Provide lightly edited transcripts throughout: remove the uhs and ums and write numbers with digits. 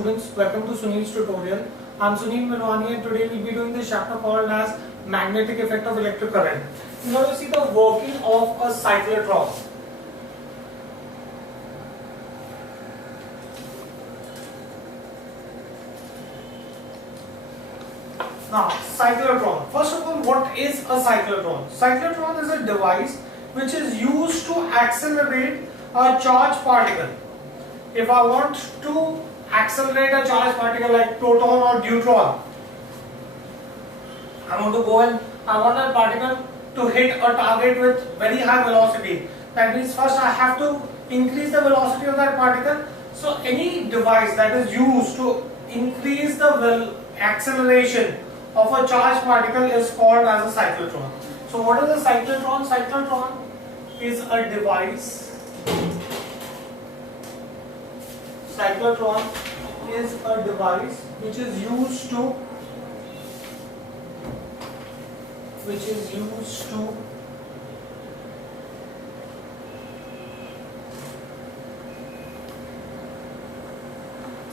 Students, welcome to Sunil's tutorial. I'm Sunil Milwani and today we'll be doing this chapter called as magnetic effect of electric current. We're going to see the working of a cyclotron. Now, cyclotron. First of all, what is a cyclotron? Cyclotron is a device which is used to accelerate a charged particle. If I want to accelerate a charged particle like proton or neutron, I want to go and I want that particle to hit a target with very high velocity. That means first I have to increase the velocity of that particle. So any device that is used to increase the acceleration of a charged particle is called as a cyclotron. So what is a cyclotron? Cyclotron is a device. Cyclotron is a device which is used to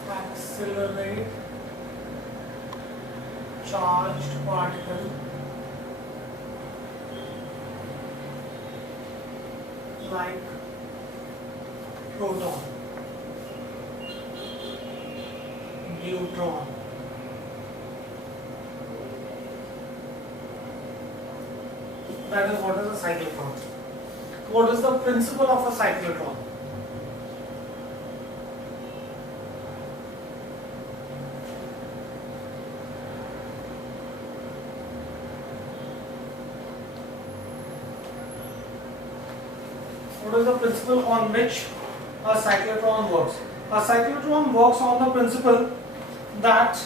accelerate charged particle like proton, neutron. That is what is a cyclotron. What is the principle of a cyclotron? What is the principle on which a cyclotron works? A cyclotron works on the principle that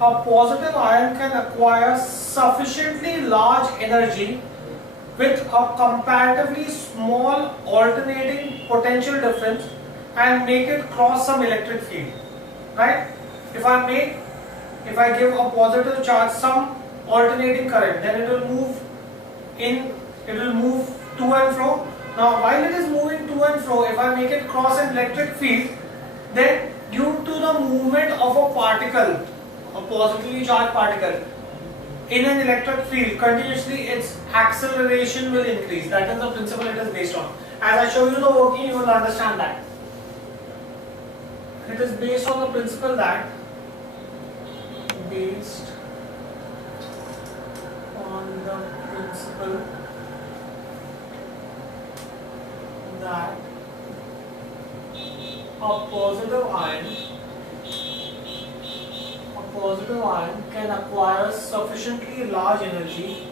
a positive ion can acquire sufficiently large energy with a comparatively small alternating potential difference and make it cross some electric field. Right? If I give a positive charge some alternating current, then it will move to and fro. Now while it is moving to and fro, if I make it cross an electric field, then due to the movement of a particle, a positively charged particle in an electric field, continuously its acceleration will increase. That is the principle it is based on. As I show you the working, you will understand that. It is based on the principle that a positive ion can acquire sufficiently large energy,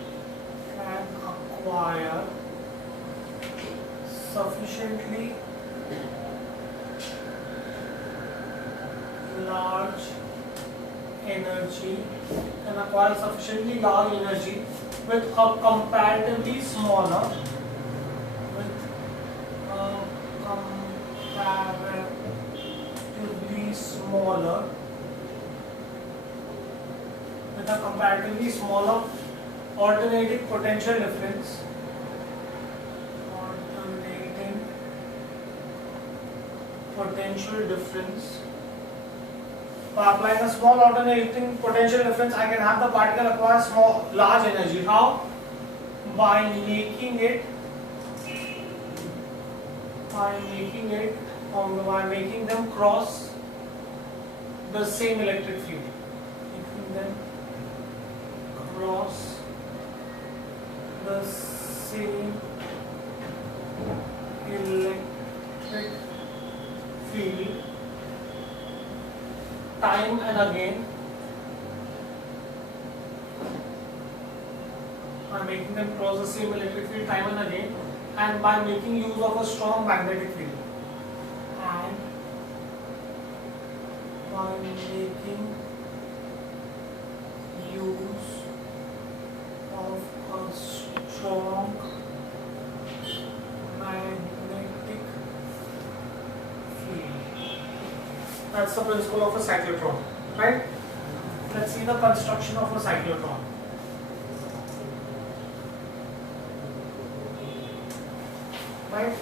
with a comparatively smaller alternating potential difference. By applying a small alternating potential difference, I can have the particle acquire large energy. How? By making them cross the same electric field. Time and again. I'm making them cross the same electric field time and again, and by making use of a strong magnetic field. That's the principle of a cyclotron, right? Let's see the construction of a cyclotron. Right?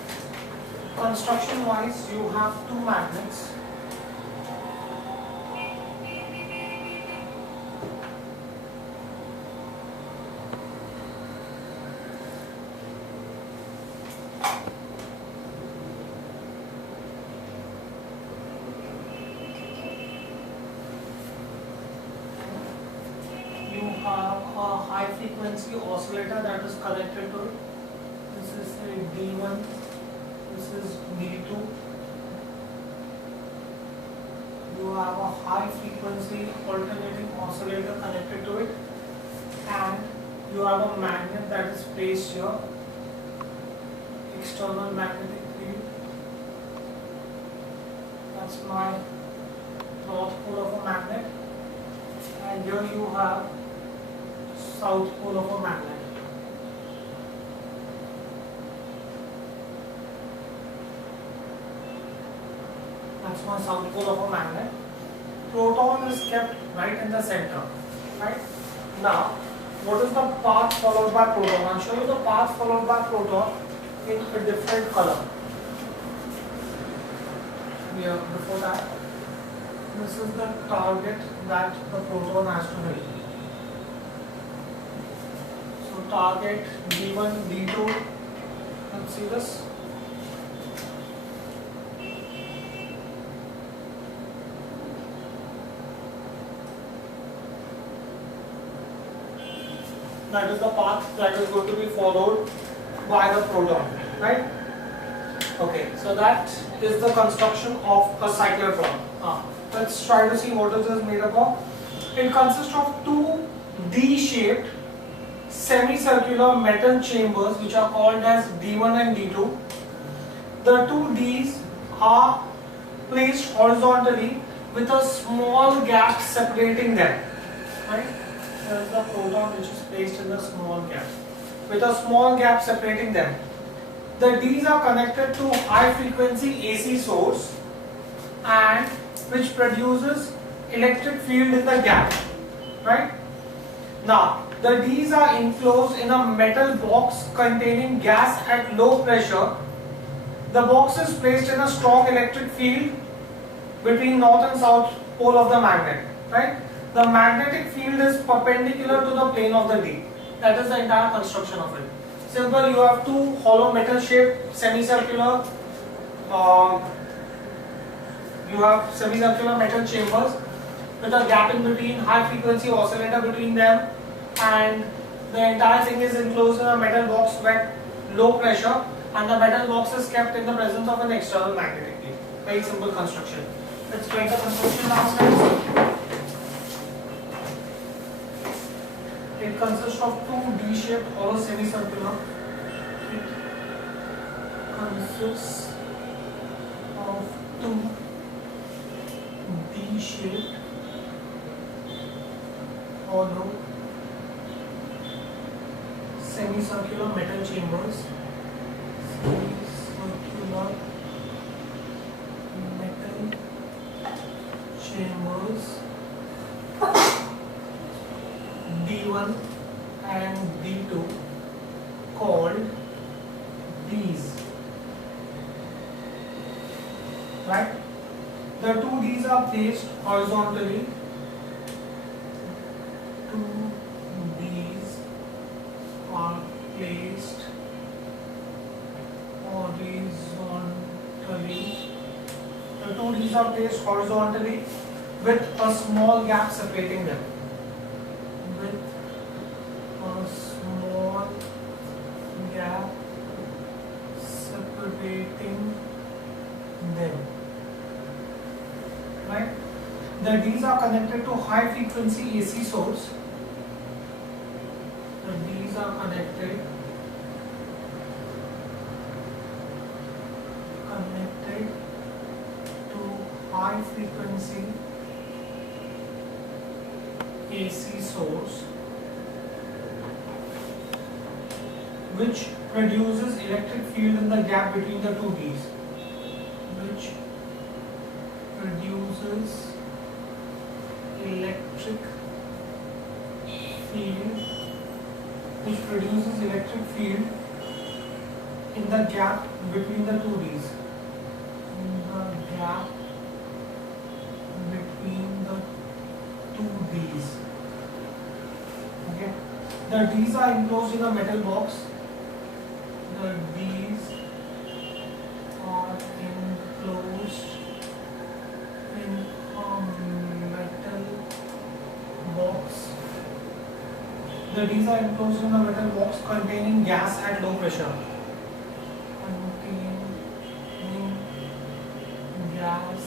construction wise, you have two magnets. You have a high frequency oscillator that is connected to it. This is a D1, this is D2. You have a high frequency alternating oscillator connected to it, and you have a magnet that is placed here, external magnetic field. That's my north pole of a magnet, and here you have south pole of a magnet. That's my south pole of a magnet. Proton is kept right in the center. Right? Now, what is the path followed by proton? I'll show you the path followed by proton in a different color. Here, before that, this is the target that the proton has to hit. So target D1, D2. Let's see this. That is the path that is going to be followed by the proton, right? Okay, so that is the construction of a cyclotron. Let's try to see what is this made up of. It consists of two D-shaped semicircular metal chambers which are called as D1 and D2. The two Ds are placed horizontally with a small gap separating them, right? There is the proton which is placed in the small gap with a small gap separating them. The Ds are connected to high frequency AC source and which produces electric field in the gap, right? Now the Ds are enclosed in a metal box containing gas at low pressure. The box is placed in a strong electric field between north and south pole of the magnet, right? The magnetic field is perpendicular to the plane of the D. That is the entire construction of it. Simple, you have two hollow metal shaped semicircular metal chambers with a gap in between, high frequency oscillator between them, and the entire thing is enclosed in a metal box at low pressure, and the metal box is kept in the presence of an external magnetic field. Very simple construction. Let's try the construction now. It consists of two D-shaped hollow semicircular. It consists of two D-shaped hollow semicircular metal chambers. Semicircular metal chambers. D1 and D2 called Ds, right? The two Ds are placed horizontally. Two Ds are placed horizontally. The two Ds are placed horizontally with a small gap separating them. With a small gap separating them, right? The Ds are connected to high frequency AC source. The Ds are connected to high frequency AC source which produces electric field in the gap between the two Ds. Which produces electric field in the gap between the two Ds. The Ds are enclosed in a metal box. The Ds are enclosed in a metal box. The Ds are enclosed in a metal box containing gas at low pressure. Containing gas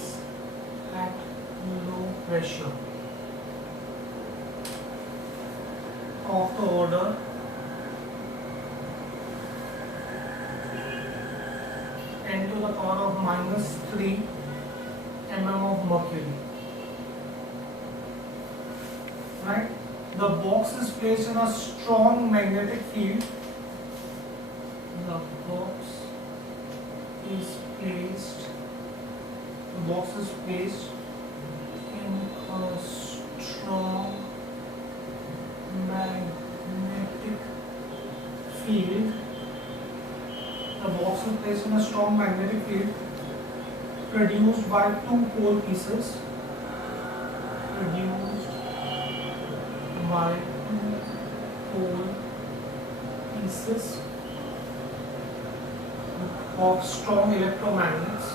at low pressure of the order N to the power of -3 mm of mercury. Right? The box is placed in a strong magnetic field. The box is placed in a strong magnetic field. The box is placed in a strong magnetic field produced by two pole pieces. Produced by two pole pieces of strong electromagnets.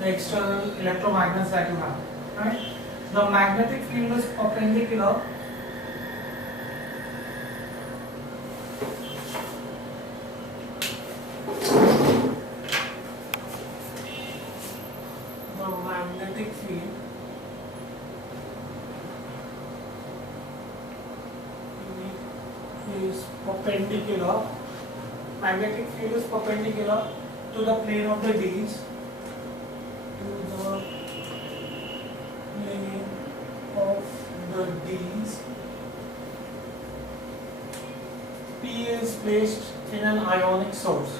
The external electromagnets that you have, right? The magnetic field is perpendicular magnetic field is perpendicular to the plane of the Ds, P is placed in an ionic source.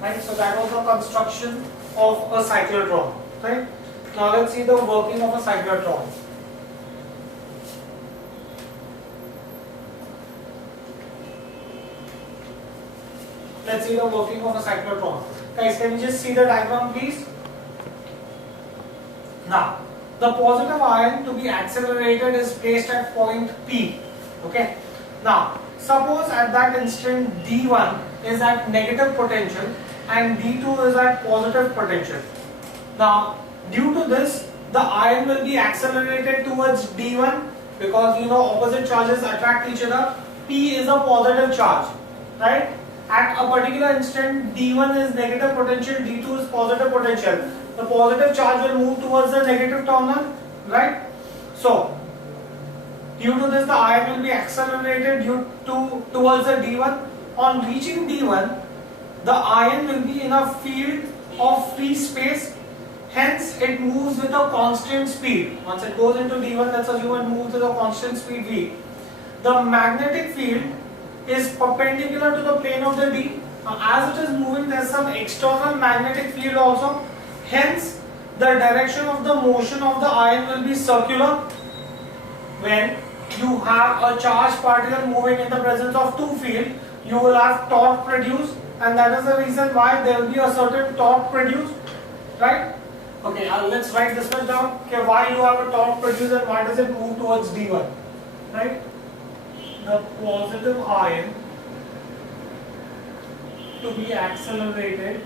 Right, so that was the construction of a cyclotron. Right. Now let's see the working of a cyclotron. Let's see the working of a cyclotron. Guys, can you just see the diagram, please? Now, the positive ion to be accelerated is placed at point P. Okay. Now, suppose at that instant D1 is at negative potential and D2 is at positive potential. Now, due to this, the ion will be accelerated towards D1 because opposite charges attract each other. P is a positive charge, right? At a particular instant, D1 is negative potential, D2 is positive potential. The positive charge will move towards the negative terminal, right? So, due to this, the ion will be accelerated towards the D1. On reaching D1, the ion will be in a field of free space. Hence, it moves with a constant speed. Once it goes into D1, let's assume it moves with a constant speed v. The magnetic field is perpendicular to the plane of the D. Now, as it is moving, there is some external magnetic field also. Hence, the direction of the motion of the ion will be circular. When you have a charged particle moving in the presence of two fields, you will have torque produced, and that is the reason why there will be a certain torque produced, right? Okay, let's write this one down. Okay, why you have a torque produced and why does it move towards D1, right? The positive ion to be accelerated,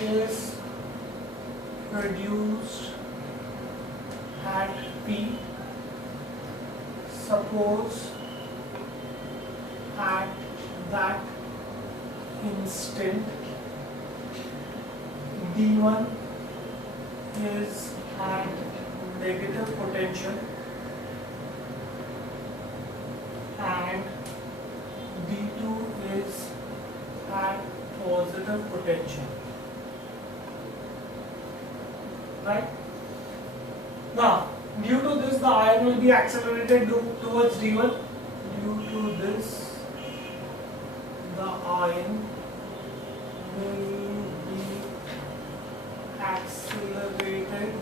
is produced at P. Suppose at that instant D1 is at negative potential and D2 is at positive potential, right? Now, due to this, the ion will be accelerated towards D1. Due to this, the ion will be accelerated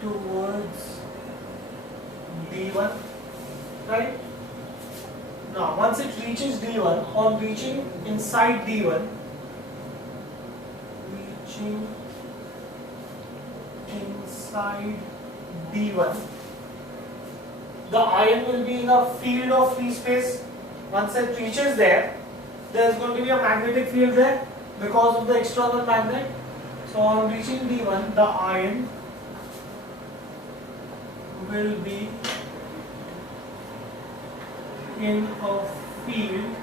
towards d1, right? Now once it reaches d1, on reaching inside d1, reaching inside d1, the ion will be in a field of free space. Once it reaches there, there is going to be a magnetic field there because of the external magnet. So on reaching d1, the ion will be in a field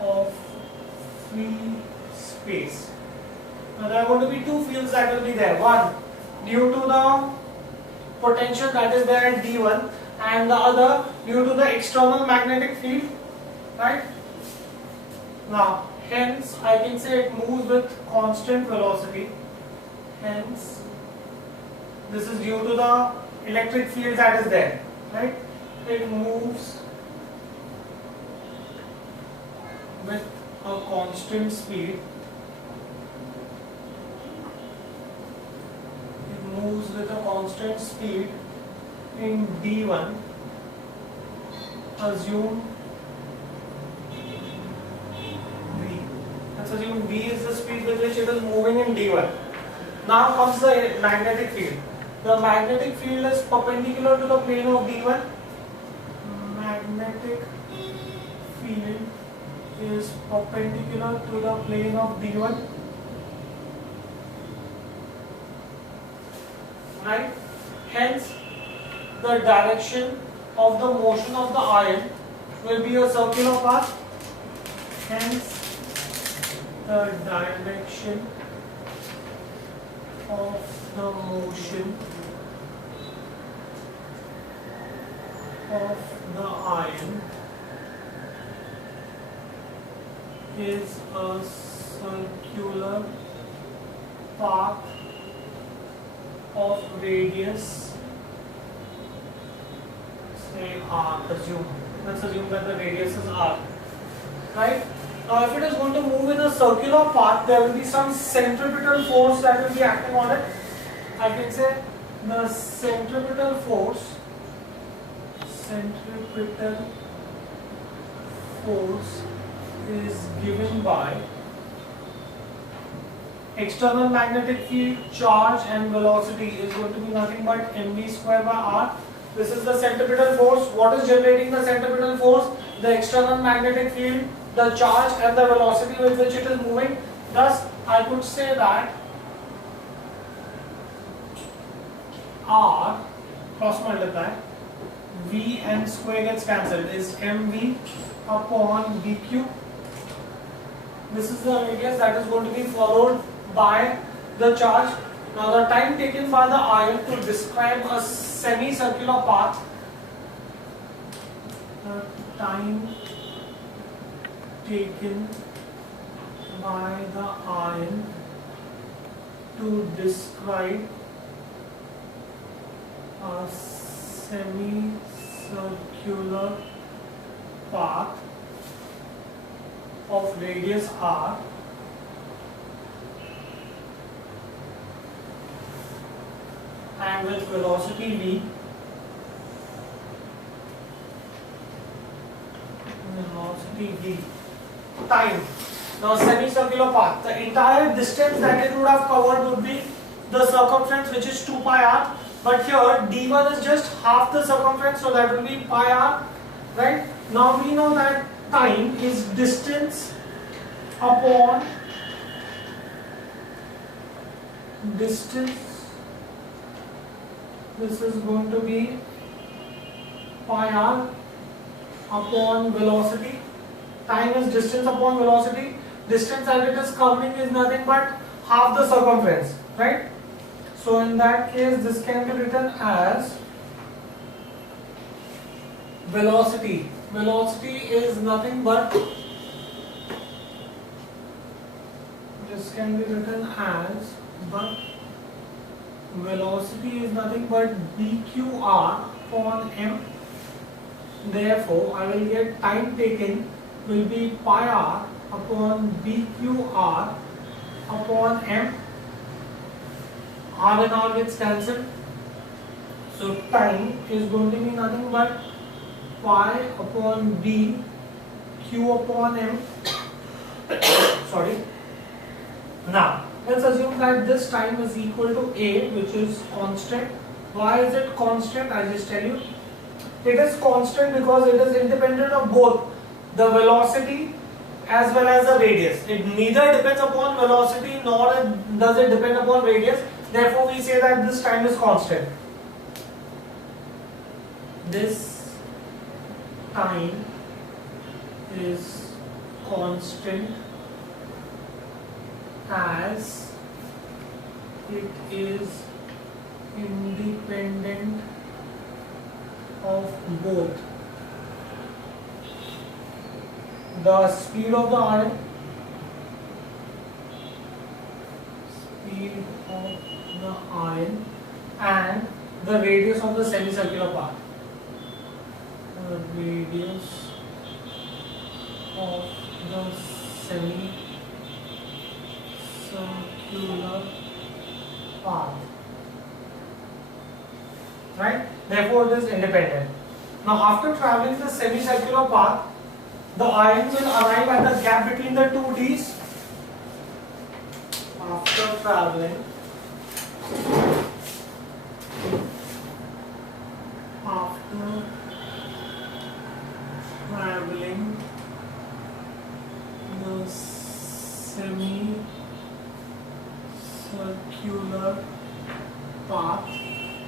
of free space. Now there are going to be two fields that will be there. One due to the potential that is there at d1, and the other due to the external magnetic field, right? Now hence I can say it moves with constant velocity. Hence this is due to the electric field that is there, right? It moves with a constant speed. It moves with a constant speed in d1. Assume v. Let's assume v is the speed with which it is moving in d1. Now comes the magnetic field. The magnetic field is perpendicular to the plane of d1. Magnetic field is perpendicular to the plane of d1, right? Hence the direction of the motion of the ion will be a circular path. Hence the direction of the motion of the ion is a circular path of radius, say r. Let's assume that the radius is r, right? Now if it is going to move in a circular path, there will be some centripetal force that will be acting on it. I can say the centripetal force is given by external magnetic field, charge and velocity is going to be nothing but mv square by r. This is the centripetal force. What is generating the centripetal force? The external magnetic field, the charge and the velocity with which it is moving. Thus I could say that r cross multiply v and square gets cancelled is mv upon dq. This is the radius that is going to be followed by the charge. Now the time taken by the ion to describe a semicircular path, the time taken by the ion to describe a semicircular path of radius r and with velocity v, time. Now semicircular path, the entire distance that it would have covered would be the circumference, which is 2 pi r, but here d1 is just half the circumference, so that will be pi r, right? Now we know that time is distance upon distance. This is going to be pi r upon velocity. Time is distance upon velocity. Distance that it is covering is nothing but half the circumference, right? So in that case, this can be written as velocity. Velocity is nothing but, this can be written as, but velocity is nothing but dqr upon m. Therefore, I will get time taken will be pi r upon BQR upon M. R and R gets cancelled. So time is going to be nothing but pi upon B Q upon M. Sorry. Now let's assume that this time is equal to A, which is constant. Why is it constant? I'll just tell you. It is constant because it is independent of both the velocity as well as the radius. It neither depends upon velocity nor does it depend upon radius. Therefore, we say that this time is constant. This time is constant as it is independent of both the speed of the ion, and the radius of the semicircular path. The radius of the semicircular path. Right? Therefore, it is independent. Now, after traveling the semicircular path, the ion will arrive at the gap between the two D's.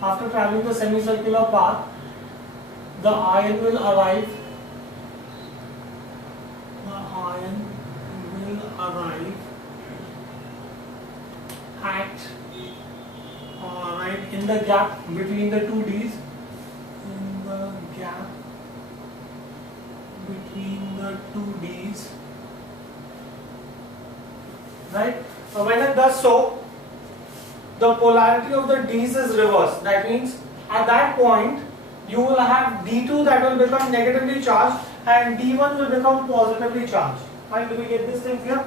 After traveling the semicircular path, the ion will arrive at in the gap between the two D's. Right? So when it does so, the polarity of the D's is reversed. That means at that point you will have D2 that will become negatively charged and D1 will become positively charged. Right? Do we get this thing here?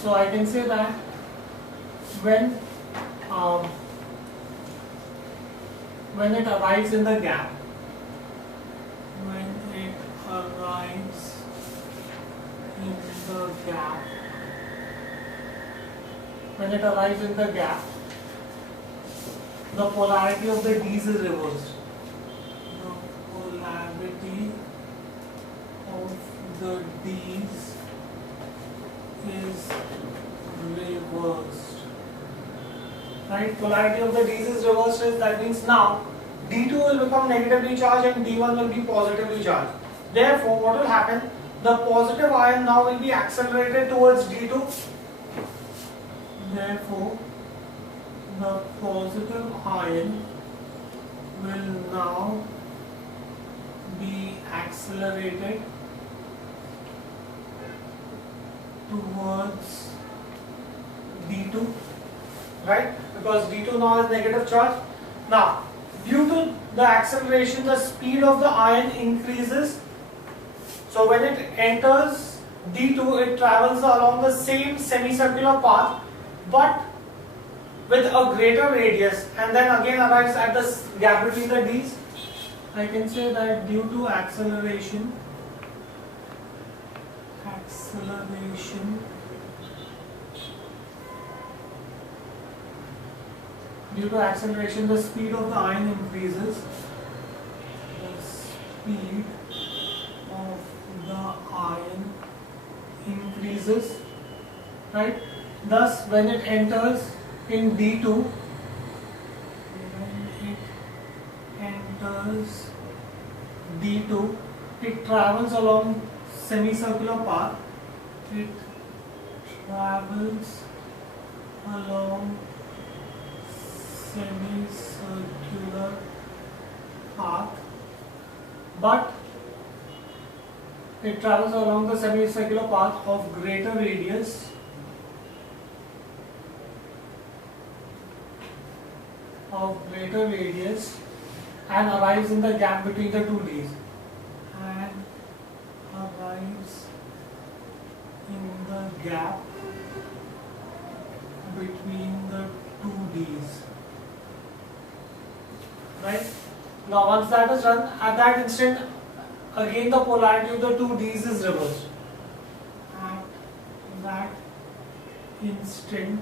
So I can say that when it arrives in the gap, the polarity of the D's is reversed. Right? Polarity of the D's is reversed. That means now D2 will become negatively charged and D1 will be positively charged. Therefore, what will happen? The positive ion now will be accelerated towards D2. Therefore, the positive ion will now be accelerated towards D2, right? Because D2 now is negative charge. Now, due to the acceleration, the speed of the ion increases. So when it enters D2, it travels along the same semicircular path, but with a greater radius, and then again arrives at the gap between the D's. I can say that due to acceleration, the speed of the ion increases. The speed of the ion increases, right? Thus, when it enters in D2, it travels along semicircular path. But it travels along the semicircular path of greater radius and arrives in the gap between the two D's. And gap between the two D's. Right? Now once that is done, at that instant, again the polarity of the two D's is reversed. At that instant,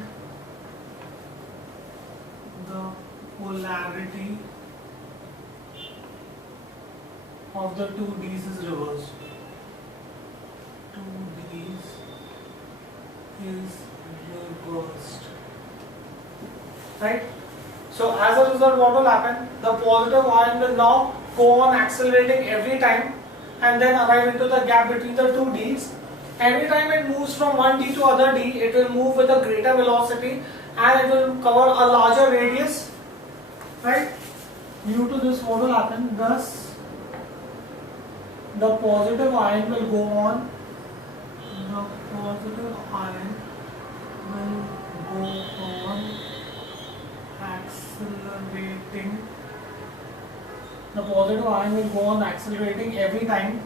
the polarity of the two D's is reversed. Two D's is reversed. Right? So as a result, what will happen? The positive ion will now go on accelerating every time and then arrive into the gap between the two D's. Every time it moves from one D to other D, it will move with a greater velocity and it will cover a larger radius. Right? Due to this, what will happen? Thus, the positive ion will go on. The positive ion will go on accelerating. The positive ion will go on accelerating every time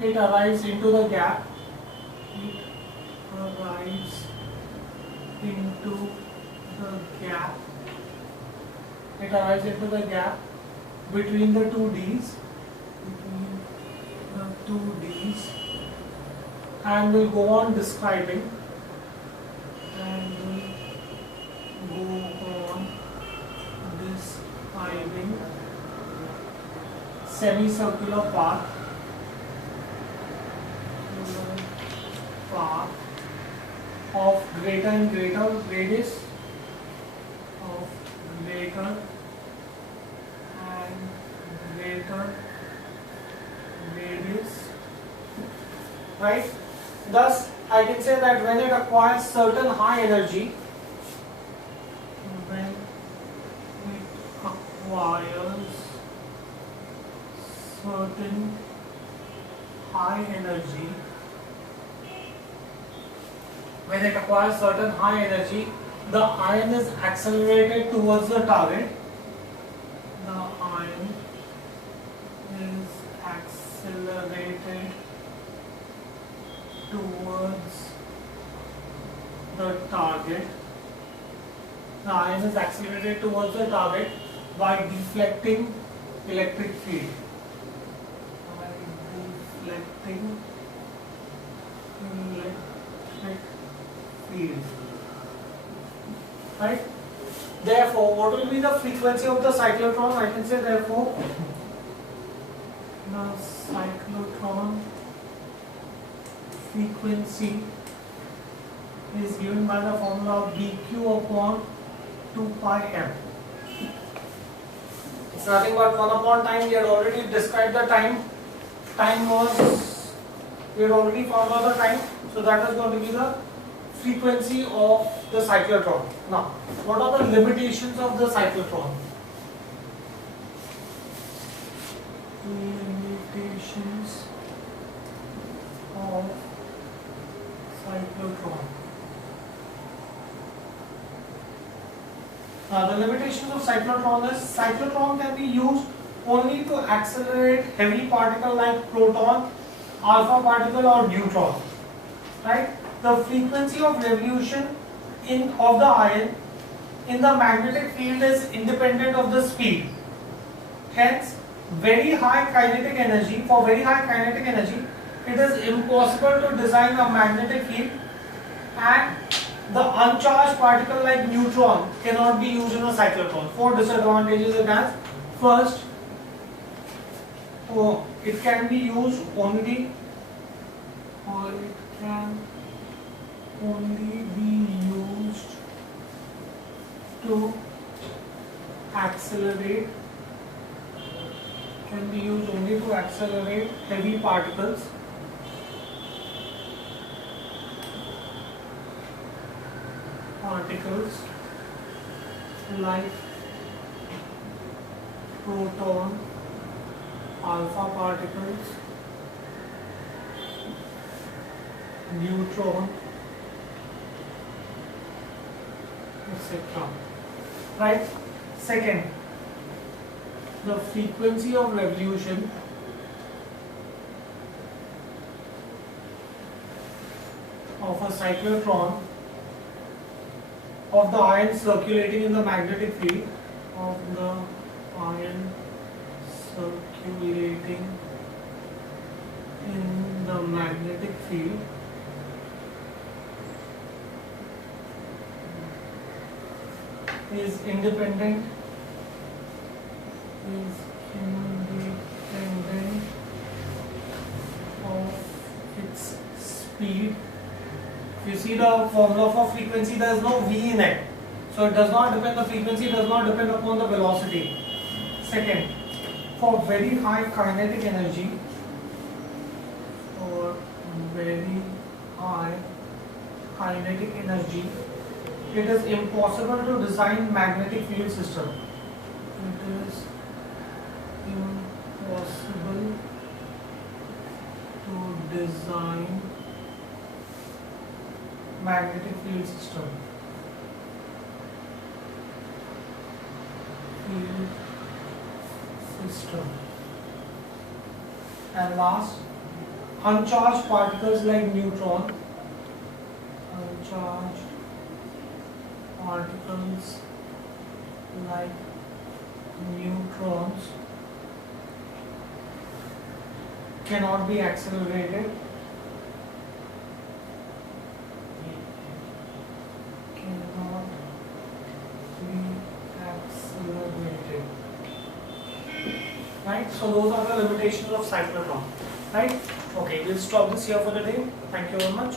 it arrives into the gap. It arrives into the gap. It arrives into the gap between the two D's. Between the two D's, and will go on describing. And will go on describing semicircular path. Path of greater and greater radius, of greater and greater radius, right? Thus, I can say that when it acquires certain high energy, when it acquires certain high energy, when it acquires certain high energy, the ion is accelerated towards the target. The ion is accelerated towards the target. The ion is accelerated towards the target by deflecting electric field. By deflecting electric field. Right? Therefore, what will be the frequency of the cyclotron? I can say therefore the cyclotron frequency is given by the formula of dq upon 2 pi m. It's nothing but 1 upon time. We had already described the time. We had already found out the time. So that is going to be the frequency of the cyclotron. Now, what are the limitations of the cyclotron? Limitations of cyclotron. The limitations of cyclotron is cyclotron can be used only to accelerate heavy particle like proton, alpha particle or neutron. Right? The frequency of revolution of the ion in the magnetic field is independent of the speed. Hence, for very high kinetic energy, it is impossible to design a magnetic field, and the uncharged particle like neutron cannot be used in a cyclotron. 4 disadvantages it has. First, it can be used only, or it can only be used to accelerate, heavy particles. Like proton, alpha particles, neutron, etc. Right? Second, the frequency of revolution of a cyclotron of the ion circulating in the magnetic field of the ion circulating in the magnetic field is independent of its speed. If you see the formula for frequency, there is no V in it. So it does not depend, the frequency does not depend upon the velocity. Second, for very high kinetic energy, it is impossible to design magnetic field system. It is impossible to design magnetic field system. And last, uncharged particles like neutron, cannot be accelerated. Right, so those are the limitations of cyclotron. Right, okay, we'll stop this here for the day. Thank you very much.